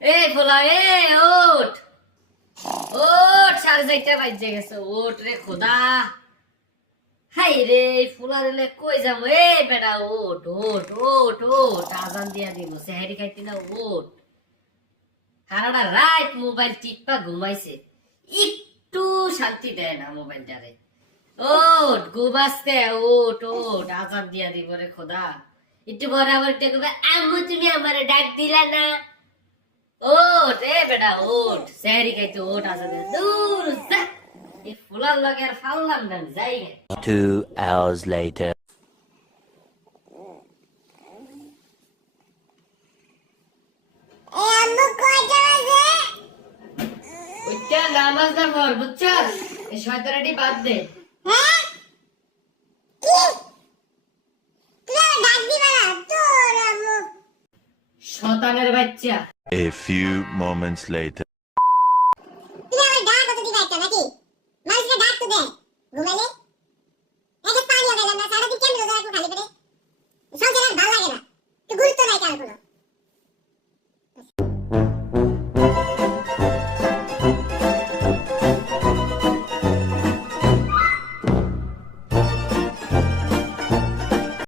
এই ফুলা ওঠ ওঠ, 4:30 বাজে গেছে, ওঠ রে খোদা। হাই রে ফুলা রে কই যাবো? এ বেটা ওঠ ওঠ ওঠ ওঠ, আজান দিয়া দিব, সেহারি খাইতি না, ওঠ। সারাটা রাত মোবাইল টিপা ঘুমাইছে, একটু শান্তি দেয় না মোবাইলটারে। ওঠ ঘুমাসতে, ওঠ ওঠ, আজান দিয়া দিব রে খোদা। একটু পরে আবার আম্মু তুমি আমারে ডাক দিলা না। ওঠ এ বেটা ওঠ, সেহারি খাইতে ওঠ, আজান দিয়া দূর যা। এই ফুলার লগে আর ফাললাম না, যাই গে। 2 hours later. ওইটা নামাজ না পড়, বুঝছস? এই শয়তানাটি বাদ দে। শয়তানের বাচ্চা। A few moments later. তুমি আমার ডাক কত দিবা একটা নাকি? মানুষের ডাক তো দে ঘুমাইলে একটা পানি লাগাইলাম না, সারাদিন কেমন রোজা রাখবো খালি পেটে?